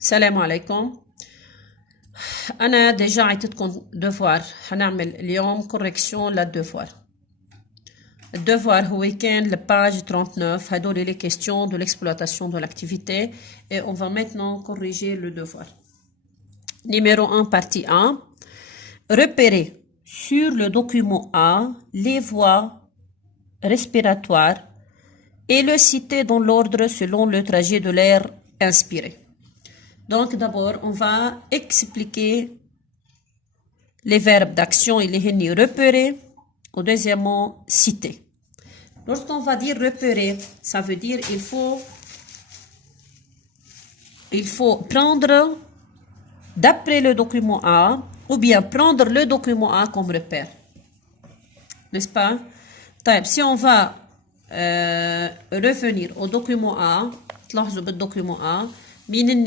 السلام عليكم. أنا ديجا عطيتكم devoir. هنعمل اليوم correction للdevoir. الdevoir هو كان le page 39. هدول les questions de l'exploitation de l'activité. Et on va maintenant corriger le devoir. Numéro 1, partie A. Repérer sur le document A les voies respiratoires et le citer dans l'ordre selon le trajet de l'air inspiré. Donc d'abord, on va expliquer les verbes d'action et les repérer, ou deuxièmement, citer. Lorsqu'on va dire repérer, ça veut dire il faut prendre d'après le document A ou bien prendre le document A comme repère. N'est-ce pas? Si on va revenir au document A, تلاحظوا بالdocument A مين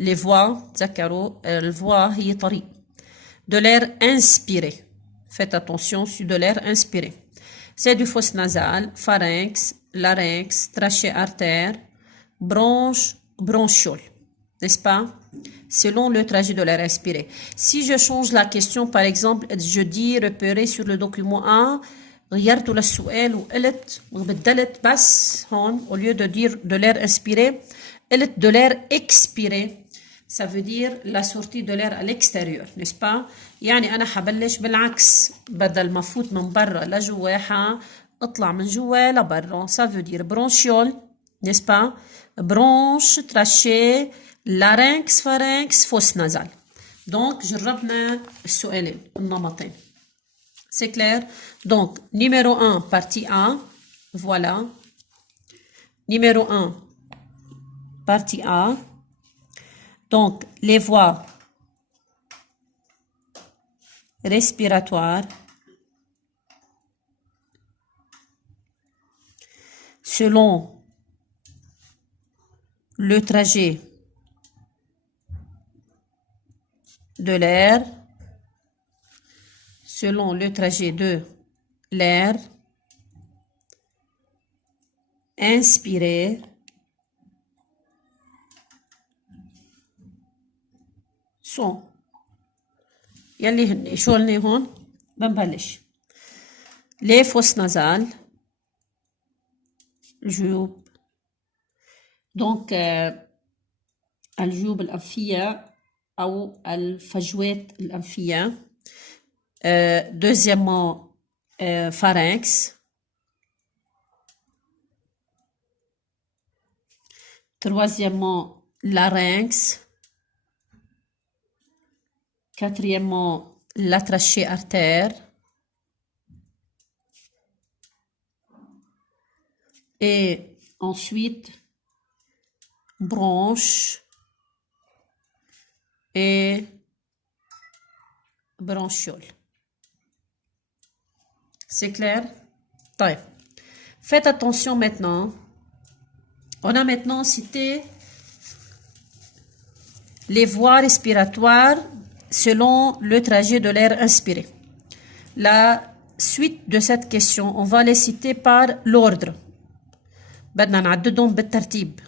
les voies تذكروا الvoie هي طريق de l'air inspiré. Faites attention sur de l'air inspiré. C'est du fosse nasal, pharynx, larynx, trachée artère, bronche, bronchiole. N'est-ce pas? Selon le trajet de l'air inspiré. Si je change la question, par exemple, je dis repérer sur le document A, غيرته للسؤال وقلت وبدلت بس هون au lieu de dire de l'air inspiré قلت de l'air expiré. Ça veut dire la sortie de l'air à l'extérieur, n'est-ce pas? يعني أنا حبلش بالعكس بدل ما فوت من برا لجوا اطلع من جوا لبرا. Ça veut dire bronchiole, n'est-ce pas? Bronche, trachée, larynx, pharynx, fosse nasale. Donc جربنا السؤالين النمطين. C'est clair? Donc, numéro 1, partie A. Voilà. Numéro 1, partie A. Donc, les voies respiratoires selon le trajet de l'air, selon le trajet de l'air, inspiré, sont يلي هن شو اللي هون بنبلش les fosses nasales الجيوب donc الجيوب الأنفية أو الفجوات الأنفية. Deuxièmement, pharynx. Troisièmement, larynx. Quatrièmement, la trachée artère. Et ensuite, bronche et bronchiole. C'est clair? طيب. Faites attention maintenant. On a maintenant cité les voies respiratoires selon le trajet de l'air inspiré. La suite de cette question, on va les citer par l'ordre. بدنا نعددهم بالترتيب.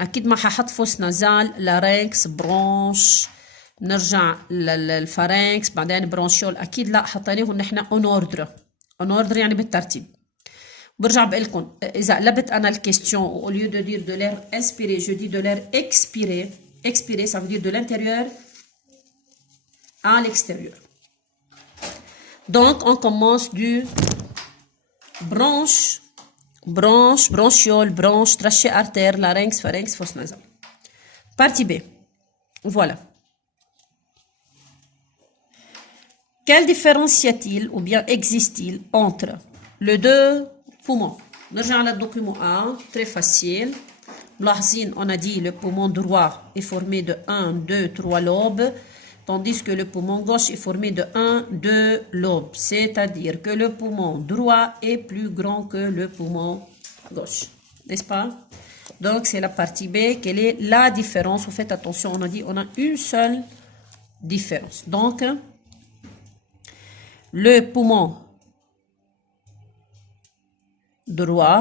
أكيد ما ححط فوس نازال، لارينكس، برونش، نرجع للفارينكس بعدين برونشيول. أكيد لا، حطيناهم نحن اون اوردر يعني بالترتيب. برجع بقول لكم إذا قلبت أنا الكيستيون au lieu de dire de l'air inspiré, je dis de l'air expiré. Expirer, ça veut dire de l'intérieur à l'extérieur. Donc, on commence du bronche, bronchiole, bronche, trachée artère, larynx, pharynx, fosse nasale. Partie B. Voilà. Quelle différence y a-t-il ou bien existe-t-il entre les deux poumons? نرجع على الdocument A, très facile. ملاحظين, on a dit le poumon droit est formé de 1, 2, 3 lobes, tandis que le poumon gauche est formé de 1, 2 lobes. C'est-à-dire que le poumon droit est plus grand que le poumon gauche. N'est-ce pas? Donc, c'est la partie B. Quelle est la différence? Vous faites attention, on a dit on a une seule différence. Donc, le poumon droit,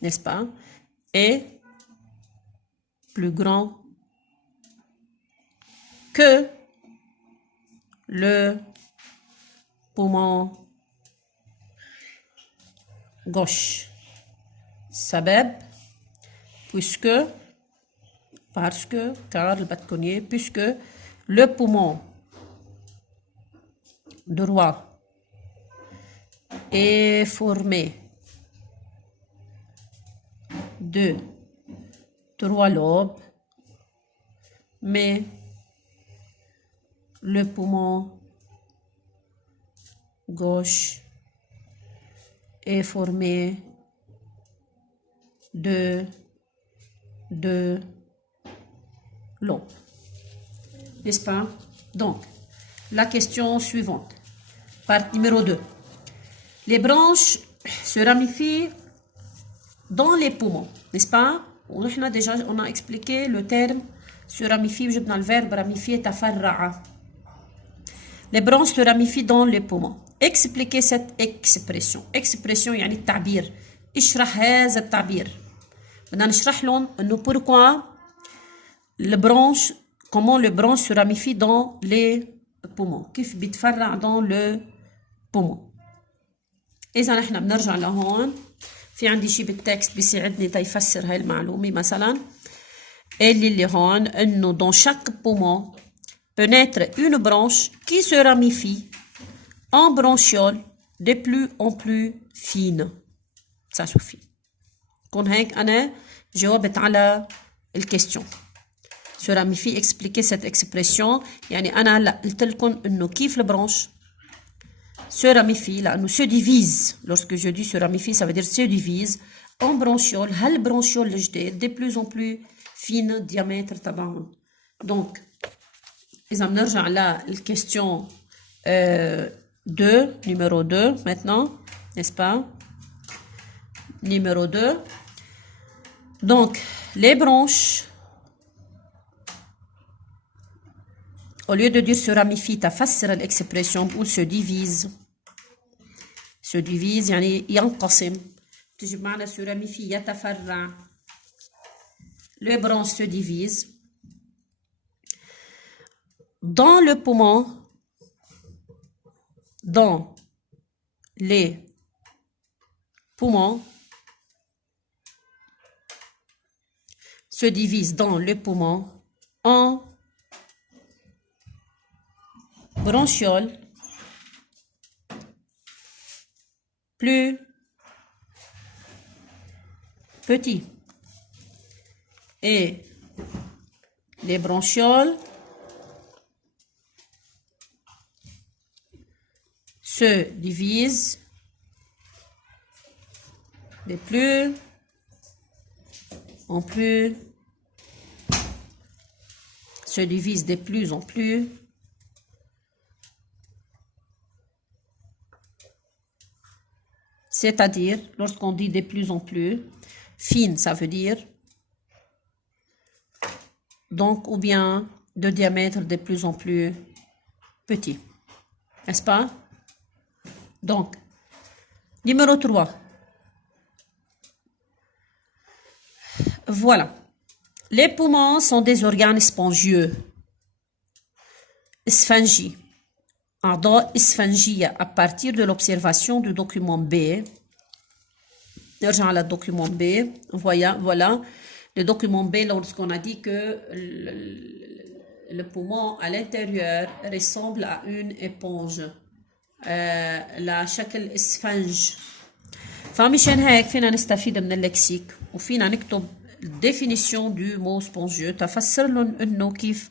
n'est-ce pas, est plus grand que le poumon gauche. Sabab, car le bâtonnier, puisque le poumon droit est formé de 3 lobes, mais le poumon gauche est formé de 2 lobes. N'est-ce pas? Donc, la question suivante. Partie numéro 2. Les branches se ramifient dans les poumons, n'est-ce pas? On a expliqué le terme se ramifie, وجبنا le verbe ramifier, تفرع. Les branches se ramifient dans les poumons. Expliquez cette expression. Expression يعني التعبير. اشرح هذا التعبير. بدنا نشرح لهم انه pourquoi le branche, comment le branche se ramifie dans les poumons. كيف بيتفرع dans le poumon. إذا نحن بنرجع لهون في عندي شيء بالتكست بيساعدني تيفسر هاي المعلومة مثلا. اللي هون انه dans chaque poumon peut naître une branche qui se ramifie en bronchiole de plus en plus fine. Ça suffit. كون هيك أنا جاوبت على الكيستيون. Se ramifie, expliquer cette expression. يعني أنا هلا قلت لكم إنه كيف البرونش se ramifie لأنه se divise. Lorsque je dis se ramifie, ça veut dire se divise en bronchiole. هالبرونشيول الجديد de plus en plus fine diamètre تبعهم. Donc إذا بنرجع للكيستيون 2, numéro 2 maintenant, n'est-ce pas? Numéro 2. Donc, les branches, au lieu de dire se ramifie, تفسر l'expression ou se divise. Se divise يعني ينقسم. تجي بمعنى se ramifie يتفرع. Les branches se divisent. Dans le poumon, dans les poumons, se divise dans le poumon en bronchioles plus petits. Et les bronchioles se divisent de plus en plus, se divisent de plus en plus, c'est-à-dire, lorsqu'on dit de plus en plus, fine, ça veut dire, donc, ou bien de diamètre de plus en plus petit, n'est-ce pas? Donc, numéro 3. Voilà. Les poumons sont des organes spongieux. Sphingie. أعضاء إسفنجية à partir de l'observation du document B. نرجع على document B. Voilà. Le document B, lorsqu'on a dit que le poumon à l'intérieur ressemble à une éponge. لا شكل اسفنج. فمشان هيك فينا نستفيد من اللكسيك وفينا نكتب définition du mot spongieux تفسر لهم انه كيف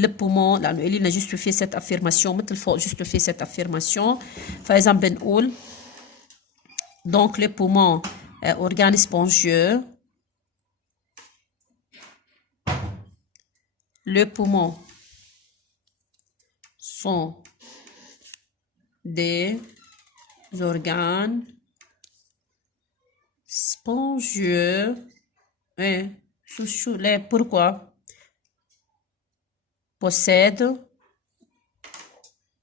le poumon لانه قال لنا justifier cette affirmation مثل فوق justifier cette affirmation. فاذا بنقول donc le poumon organe spongieux. Le poumon sont des organes spongieux. Et pourquoi? Possèdent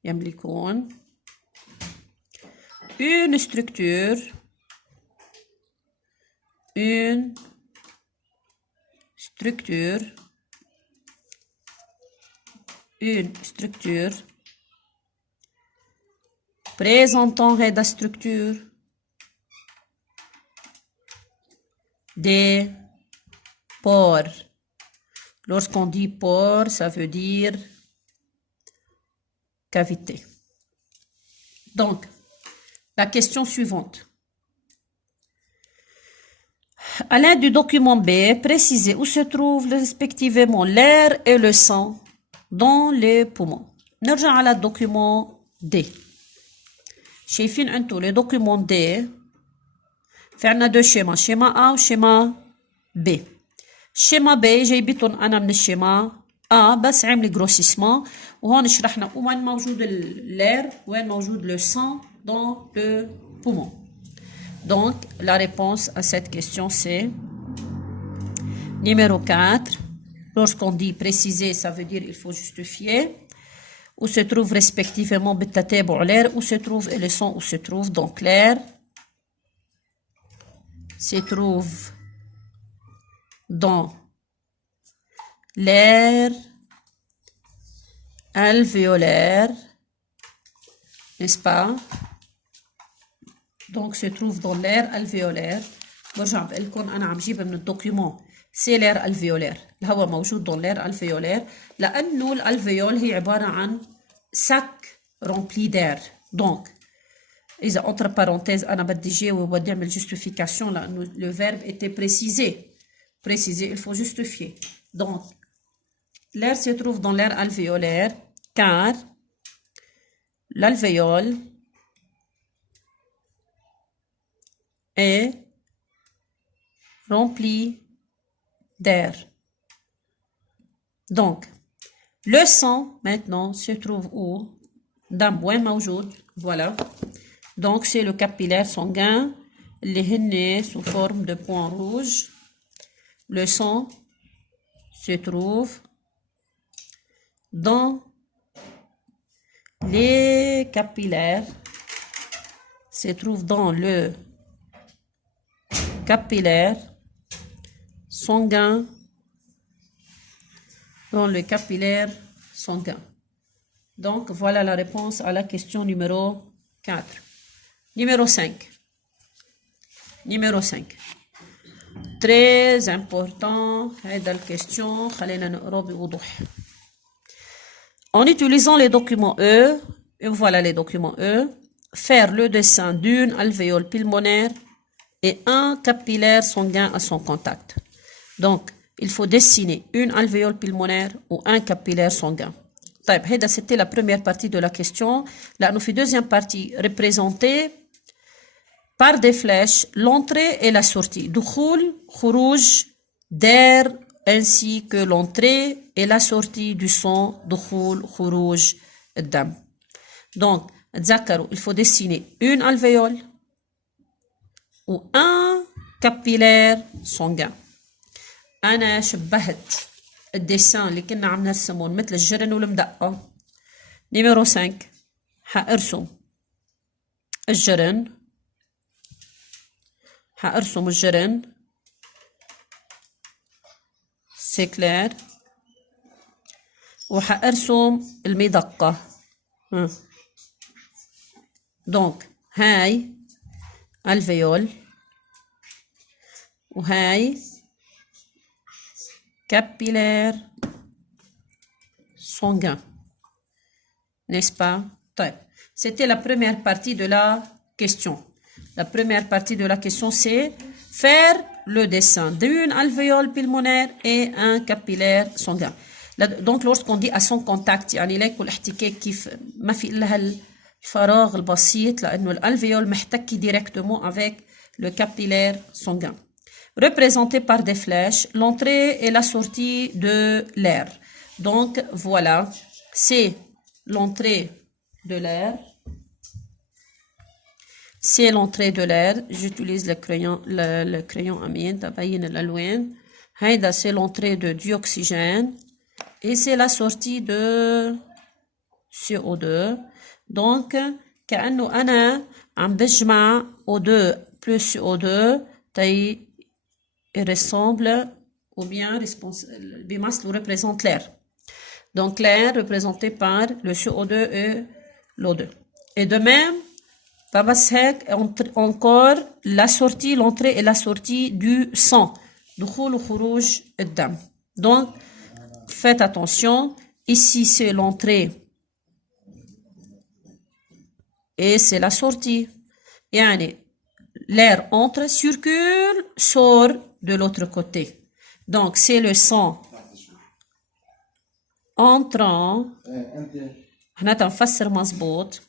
une structure, présentant la structure des pores. Lorsqu'on dit pore, ça veut dire cavité. Donc, la question suivante. À l'aide du document B, précisez où se trouvent respectivement l'air et le sang dans les poumons. نرجع على الدوكيومون D. شايفين انتو le document D في عنا دو شيما شيما A وشيما B. شيما B جايبتهم انا من الشيما A بس عملي جروسيسمون وهون شرحنا وين موجود l'air وين موجود le sang dans le poumon. Donc, la réponse à cette question, c'est numéro 4. Lorsqu'on dit préciser, ça veut dire il faut justifier. Où se trouve respectivement l'air, où se trouve et le sang, où se trouve. Donc, l'air se trouve dans l'air alvéolaire, n'est-ce pas? Donc, se trouve dans l'air alvéolaire. برجع بقول لكم أنا عم جيبها من الدوكيومون. سي l'air alvéolaire. الهواء موجود dans l'air alvéolaire لأنه الألفيول هي عبارة عن sac rempli d'air. Donc, إذا entre parenthèses أنا بدي جاوب وبدي أعمل justification لأنه le verbe était précisé. Préciser, il faut justifier. Donc, l'air se trouve dans l'air alvéolaire car l'alvéole est rempli d'air. Donc, le sang, maintenant, se trouve où? Dans وين موجود. Voilà. Donc, c'est le capillaire sanguin. Les hennées sous forme de points rouges. Le sang se trouve dans les capillaires. Se trouve dans le capillaire sanguin, dans le capillaire sanguin. Donc, voilà la réponse à la question numéro 4. Numéro 5. Numéro 5. Très important, هذا question, خلينا نقرأ بوضوح. En utilisant les documents E, et voilà les documents E, faire le dessin d'une alvéole pulmonaire et un capillaire sanguin à son contact. Donc, il faut dessiner une alvéole pulmonaire ou un capillaire sanguin. طيب, c'était la première partie de la question. Là, nous fait deuxième partie représentée par des flèches l'entrée et la sortie. دخول, خروج, d'air, ainsi que l'entrée et la sortie du sang. دخول, خروج, الدم. Donc, تذكروا, il faut dessiner une alvéole ou un capillaire sanguin. أنا شبهت الديسان اللي كنا عم نرسمون مثل الجرن والمدقة. نيميرو 5 حأرسم الجرن. سي كلير. وحأرسم المدقة. دونك هاي alvéole وهاي capillaire sanguin, n'est-ce pas? C'était la première partie de la question. La première partie de la question, c'est faire le dessin d'une alvéole pulmonaire et un capillaire sanguin. Donc, lorsqu'on dit à son contact, يعني لا يكون الاحتكاك كيف ما في إلا الفراغ البسيط لأنه الالvéole محتكي directement avec le capillaire sanguin. Représenté par des flèches, l'entrée et la sortie de l'air. Donc, voilà, c'est l'entrée de l'air. C'est l'entrée de l'air. J'utilise le crayon amine, تبين الألوان. هيدا c'est l'entrée de dioxygène et c'est la sortie de CO2. Donc, كأنه أنا عم بجمع O2 plus CO2 il ressemble ou bien بيمثلوا représente l'air. Donc l'air représenté par le CO2 et l'O2. Et de même, encore la sortie, l'entrée et la sortie du sang. دخول وخروج الدم. Donc, faites attention. Ici, c'est l'entrée. Et c'est la sortie. يعني l'air entre, circule, sort de l'autre côté. Donc, c'est le sang entrant. هنا تنفسر مظبوط.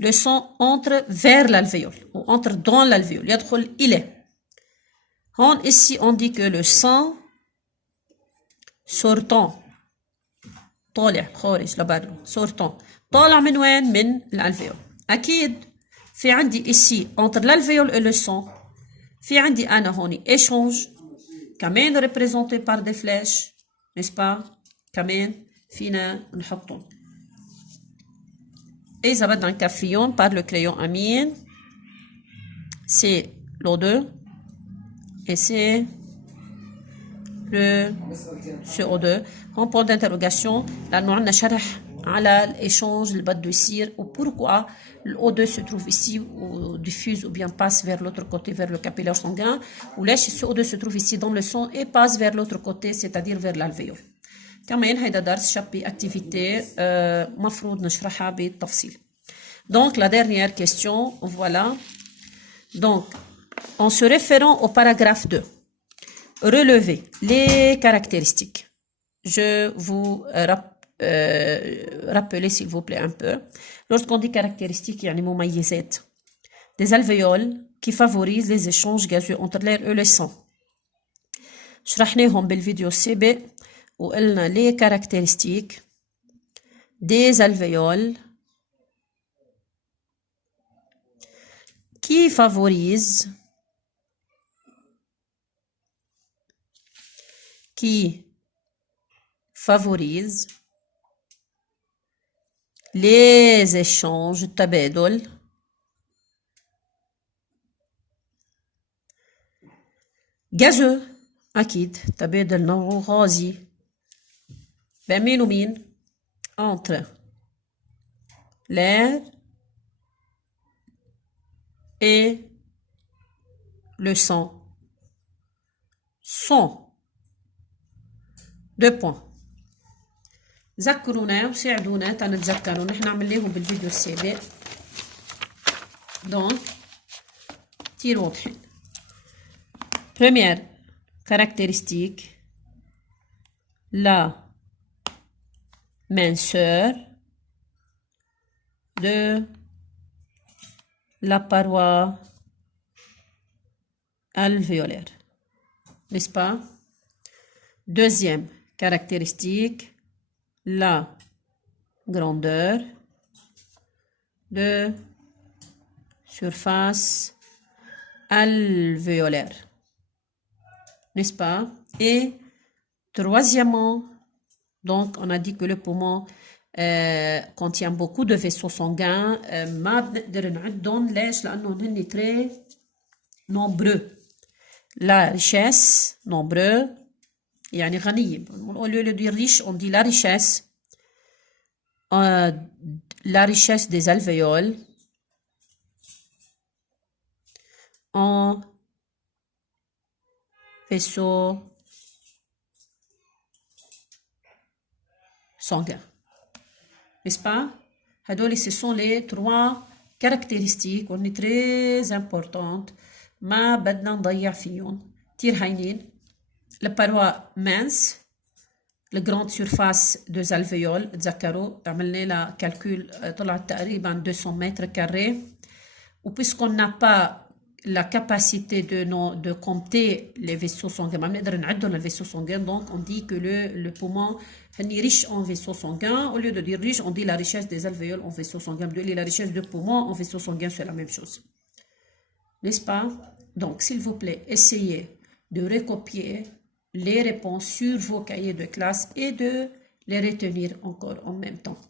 Le sang entre vers l'alvéole ou entre dans l'alvéole. يدخل إليه. Ici, on dit que le sang sortant طالع خارج لبره sortant طالع من وين؟ من الالفيول. أكيد في عندي ici entre l'alvéole et le sang في عندي أنا هوني échange كمان représenté par des flèches n'est-ce pas؟ كمان فينا نحطهم. إذا بدنا نكفيهم par le crayon amine c'est l'O2 et c'est le CO2. هون point d'interrogation لأنه عندنا شرح على الإيشانج اللي بده يصير و pourquoi le O2 se trouve ici ou diffuse ou bien passe vers l'autre côté vers le capillaire sanguin وليش le CO2 se trouve ici dans le sang et passe vers l'autre côté c'est-à-dire vers l'alvéole. كمان هيدا درس شبي activité مفروض نشرحها بالتفصيل. Donc la dernière question, voilà. Donc en se référant au paragraphe 2, relevez les caractéristiques. Je vous rappelez s'il vous plaît un peu. Lorsqu'on dit caractéristiques, يعني مميزات. Des alvéoles qui favorisent les échanges gazeux entre l'air et le sang. شرحناهم بالفيديو السابق وقلنا les caractéristiques des alvéoles qui favorisent les échanges تبادل gazeux أكيد تبادل نوع غازي بين مين ومين entre l'air et le sang sont deux points. ذكرونا وساعدونا تنتذكروا نحن عملناهم بالفيديو السابق. donc كتير واضحين. première caractéristique la minceur de la paroi alvéolaire, n'est-ce pas? Deuxième caractéristique, la grandeur de surface alvéolaire, n'est-ce pas? Et troisièmement, donc on a dit que le poumon contient beaucoup de vaisseaux sanguins. ما بنقدر نعدهم ليش؟ لأنهم هن très nombreux. La richesse nombreux يعني غنية. Au lieu de dire riche, on dit la richesse. La richesse des alvéoles en vaisseaux sanguins. N'est-ce pas? Ce sont les trois caractéristiques qui sont très importantes. ما بدنا نضيع فيهم. كتير هينين. La paroi mince, la grande surface des alvéoles, تذكروا عملنا لها calcul طلعت تقريبا 200 mètres carrés. Ou puisqu'on n'a pas la capacité de compter les vaisseaux sanguins, ما بنقدر نعدهم les vaisseaux sanguins, donc on dit que le poumon est riche en vaisseaux sanguins. Au lieu de dire riche, on dit la richesse des alvéoles en vaisseaux sanguins. La richesse du poumon en vaisseaux sanguins, c'est la même chose. N'est-ce pas? Donc, s'il vous plaît, essayez de recopier les réponses sur vos cahiers de classe et de les retenir encore en même temps.